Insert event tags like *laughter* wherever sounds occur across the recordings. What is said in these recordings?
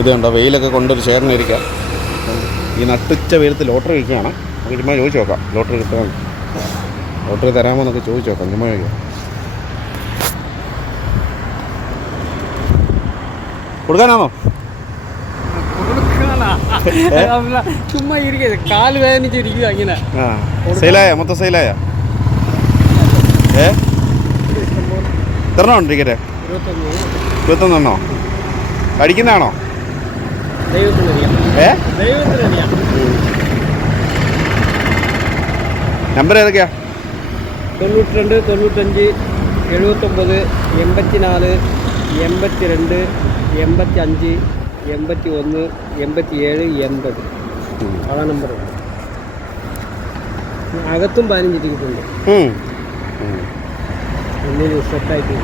ഇത് കണ്ടോ വെയിലൊക്കെ കൊണ്ടൊരു ചേർന്നിരിക്കാം. ഈ നട്ടുച്ച വെയിലത്ത് ലോട്ടറി കിട്ടുകയാണ് നമുക്ക് ചുമ്മാ ചോദിച്ചു നോക്കാം. ലോട്ടറി കിട്ടുകയാണ് ലോട്ടറി തരാമോ എന്നൊക്കെ ചോദിച്ചു നോക്കാം. ചുമ്മാ ചോദിക്കാം. കൊടുക്കാനാണോ ചുമ്മാ ഇരിക്കുക. കാൽ വേദനിച്ചിരിക്കുക ഇങ്ങനെ. സെയിലായ? മൊത്തം സെയിലായ? ഏ? എത്ര ഉണ്ട് ടിക്കറ്റ്? ഇരുപത്തൊന്ന്. ഇരുപത്തൊന്നെണ്ണോ? അടിക്കുന്നതാണോ? ഏ? നമ്പർ ഏതൊക്കെയാ? തൊണ്ണൂറ്റിരണ്ട് തൊണ്ണൂറ്റഞ്ച് എഴുപത്തൊമ്പത് എൺപത്തി നാല് എൺപത്തി രണ്ട് എൺപത്തി അഞ്ച് എൺപത്തി ഒന്ന് എൺപത്തി ഏഴ് എൺപത് അതാ നമ്പർ. അകത്തും പതിനഞ്ച് ടിക്കറ്റ് ഉണ്ട് ഉം. ഉം. ഒന്നിന് സെറ്റായിട്ട്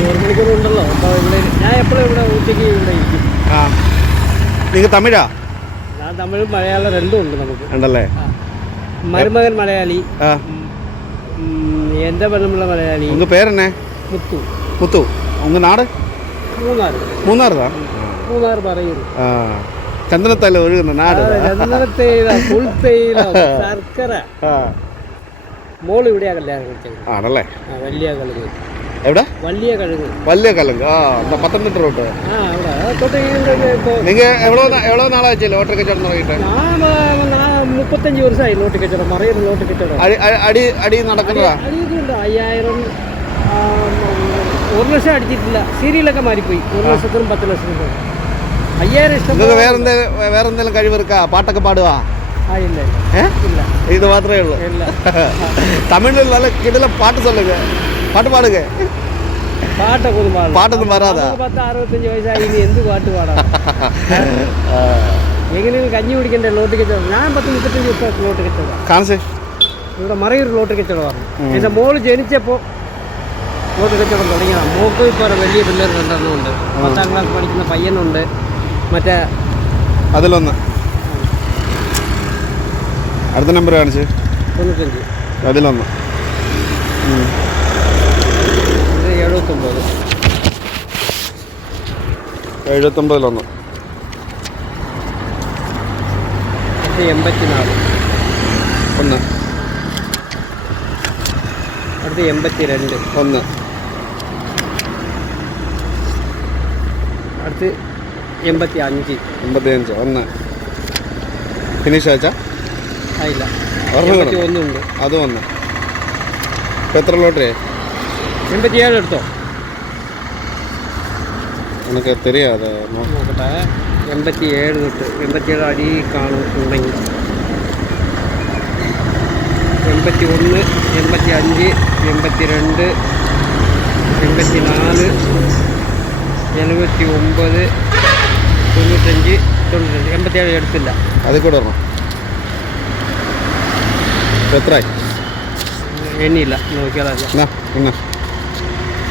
ഒരു മണിക്കൂർ അപ്പോൾ ഇവിടെ ഞാൻ എപ്പോഴും ഇവിടെ ഉച്ചയ്ക്ക് ഇവിടെ ഇരിക്കും. ആ. നിങ്ങൾ തമിഴാ? ഞാൻ തമിഴും മലയാളം രണ്ടും ഉണ്ട് നമുക്ക്. ഉണ്ടല്ലേ? മരുമകൻ മലയാളി. ആ. എന്റെ പെണ്ണുമുള്ള മലയാളി. ഉങ്ക പേരെന്നെ? മുത്തു. മുത്തു. ഉങ്ക നാട്? മൂന്നാർ മൂന്നാറുതാ? മൂന്നാർ പറയുന്നു ആ. ചന്ദനത്തല്ല ഒഴുകുന്ന നാട് ചന്ദന തേയില പുൽ തേയില ശർക്കര. മോൾ ഇവിടെയാ കല്യാണം കഴിച്ചത് ആണല്ലേ? വലിയ കഴുക് എവിടെ? വലിയ കലങ്ക് ആ പത്തനംതിട്ട റൂട്ട് നിങ്ങൾ എവിടെ എവിടെ നാളാഴ്ച ലോട്ടറി കച്ചവടം തുടങ്ങിയിട്ട്? മുപ്പത്തഞ്ച് വർഷമായി ലോട്ടറി കച്ചവടം. മറിയൊരു ലോട്ടറി കച്ചവടം. അടി അടി നടക്കുന്നതാ? അയ്യായിരം ഒരു ലക്ഷം അടിച്ചിട്ടില്ല. സീരിയലൊക്കെ മാറിപ്പോയി. ഒരു ലക്ഷത്തിനും പത്ത് ലക്ഷത്തിനും അയ്യായിരം ഇഷ്ടം വേറെ വേറെ എന്തെങ്കിലും കഴിവിറക്കാ പാട്ടൊക്കെ പാടുവാ? ഇത് മാത്രമേ ഉള്ളൂ. *laughs* തമിഴിൽ നല്ല കിടല പാട്ട് சொல்லுங்க പാട്ട് പാടുക. പത്ത് അറുപത്തഞ്ച് വയസ്സായി ഇനി എന്ത് പാട്ട് പാടാം? *laughs* എങ്ങനെയും കഞ്ഞി കുടിക്കണ്ടേ ലോട്ട് കച്ചവടം? ഞാൻ പത്ത് മുപ്പത്തഞ്ച് വർഷം ലോട്ട് കച്ചവടം. കാണിച്ചേ. ഇവിടെ മറയൂർ ലോട്ട് കച്ചവടമാണ് എന്റെ മോൾ ജനിച്ചപ്പോൾ ലോട്ട് കച്ചവടം തുടങ്ങിയതാണ് മോക്ക് ഇപ്പോൾ വലിയ പിള്ളേർ രണ്ടെണ്ണമുണ്ട് പത്താം ക്ലാസ് പഠിക്കുന്ന പയ്യനുണ്ട്. മറ്റേ അതിലൊന്ന്. അടുത്ത നമ്പർ കാണിച്ച്. തൊണ്ണൂറ്റഞ്ച് അതിലൊന്ന്. എഴുപത്തൊമ്പത് എഴുപത്തൊമ്പതിലൊന്ന്. എൺപത്തിനാല്. ഒന്ന്. അടുത്ത് എൺപത്തി രണ്ട് ഒന്ന്. അടുത്ത് എൺപത്തി അഞ്ച് എൺപത്തിയഞ്ച്. ഒന്ന്. ഫിനിഷ് അയച്ചാ ആയില്ല. ഒരെണ്ണം എൺപത്തി കൂടെ. ഒന്നുണ്ട് അതും ഒന്ന്. ഇപ്പം എത്ര ലോട്ടറി எண்பத்தி ஏழு எடுத்தோம். எனக்கு தெரியாது? நோக்கிட்ட எண்பத்தி ஏழு விட்டு எண்பத்தி ஏழு அடி காணும் உடைங்க எண்பத்தி ஒன்று எண்பத்தி அஞ்சு எண்பத்தி ரெண்டு எண்பத்தி நாலு எழுபத்தி ஒம்பது தொண்ணூத்தஞ்சு தொண்ணூத்தஞ்சு. எண்பத்தி ஏழு எடுத்துல அது கூட வரும் எத்தனை? எண்ணில நோக்கியலாம் என்ன என்ன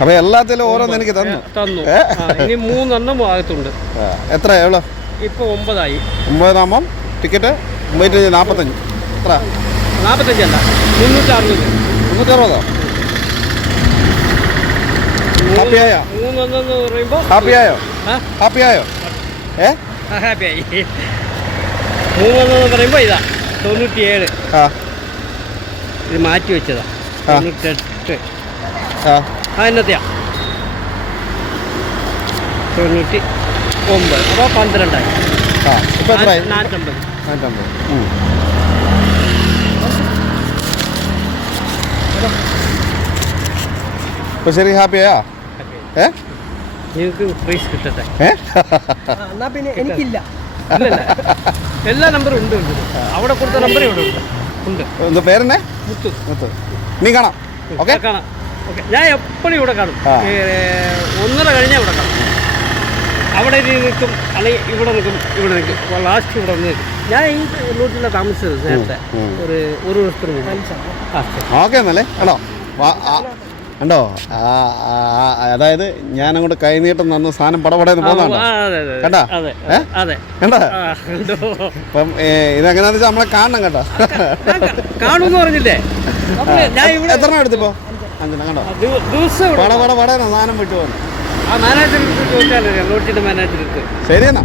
അപ്പൊ എല്ലാത്തിലും ഓരോന്ന് എനിക്ക് തന്നു. തന്നു. ഇനി മൂന്നെണ്ണം ഭാഗത്തുണ്ട് എത്ര എവിടെ ഇപ്പൊ ഒമ്പതായി. ഒമ്പതാകുമ്പം ടിക്കറ്റ് ഒമ്പതിനഞ്ച് നാപ്പത്തഞ്ച്. എത്ര? നാൽപ്പത്തഞ്ചല്ല മുന്നൂറ്ററുപത്. മുന്നൂറ്ററുപതോ? ഹാപ്പിയായോ? മൂന്നെണ്ണെന്ന് പറയുമ്പോൾ ഹാപ്പിയായോ? ഹാപ്പിയായോ? ഏ? ഹാപ്പിയായി. മൂന്നെണ്ണെന്ന് പറയുമ്പോൾ ഇതാ തൊണ്ണൂറ്റിയേഴ്. ആ. ഇത് മാറ്റി വെച്ചതാ. തൊണ്ണൂറ്റെട്ട്. ആ. ആ എന്നത്തെയാ തൊണ്ണൂറ്റി ഒമ്പത്. അപ്പോൾ പന്ത്രണ്ടായി. ആ എത്രയായി നാനൂറ്റമ്പത്. നാനൂറ്റമ്പത്. ശരി ഹാപ്പിയാ ഏ? നിങ്ങൾക്ക് പ്രൈസ് കിട്ടട്ടെ. ഏ? എന്നാ പിന്നെ എനിക്കില്ല. ഇല്ലല്ല. എല്ലാ നമ്പറും ഉണ്ട് ഉണ്ട് അവിടെ കൊടുത്ത നമ്പർ ഇവിടെ ഉണ്ട്. ഉണ്ട്. പേരെന്നെ? മുത്തു. മുത്ത്. നീ കാണാം. ഓക്കെ? കാണാം. ഞാൻ എപ്പോഴും ഇവിടെ കാണും. ഒന്നര കഴിഞ്ഞാൽ ഇവിടെ കാണും. അവിടെ നിൽക്കും അല്ലെങ്കിൽ ഇവിടെ നിൽക്കും ഇവിടെ നിൽക്കും. ലാസ്റ്റ് ഇവിടെ വന്ന് നിൽക്കും. ഞാൻ ഈ റൂട്ടിലെ താമസിച്ചത് നേരത്തെ. ഒരു ഒരു വർഷത്തിന്. ഓക്കെ എന്നല്ലേ കേട്ടോ വാ- ആ, കണ്ടോ? ആ, ആ, ആ, അതായത് ഞാൻ അങ്ങോട്ട് കൈനീട്ടം തന്ന സാധനം പടപടയെന്ന് പോകുന്നുണ്ടോ കേട്ടാ? ഏ? കണ്ടോ? അപ്പം ഇതെങ്ങനെയാണെന്ന് വെച്ചാൽ നമ്മളെ കാണണം കേട്ടോ. ഞാൻ പറഞ്ഞില്ലേ? ഞാൻ ഇവിടെ എത്ര എടുത്തിപ്പോ? അഞ്ചെണ്ണം കണ്ടോ? ദി- ദിവസം ഇവിടെ പട പട പടയെന്ന് സാധനം വിട്ടു പോകുന്നു ആ മാനേജർ ചോദിച്ചാലേ ലോട്ടിന്റെ മാനേജർ ശരി എന്നാ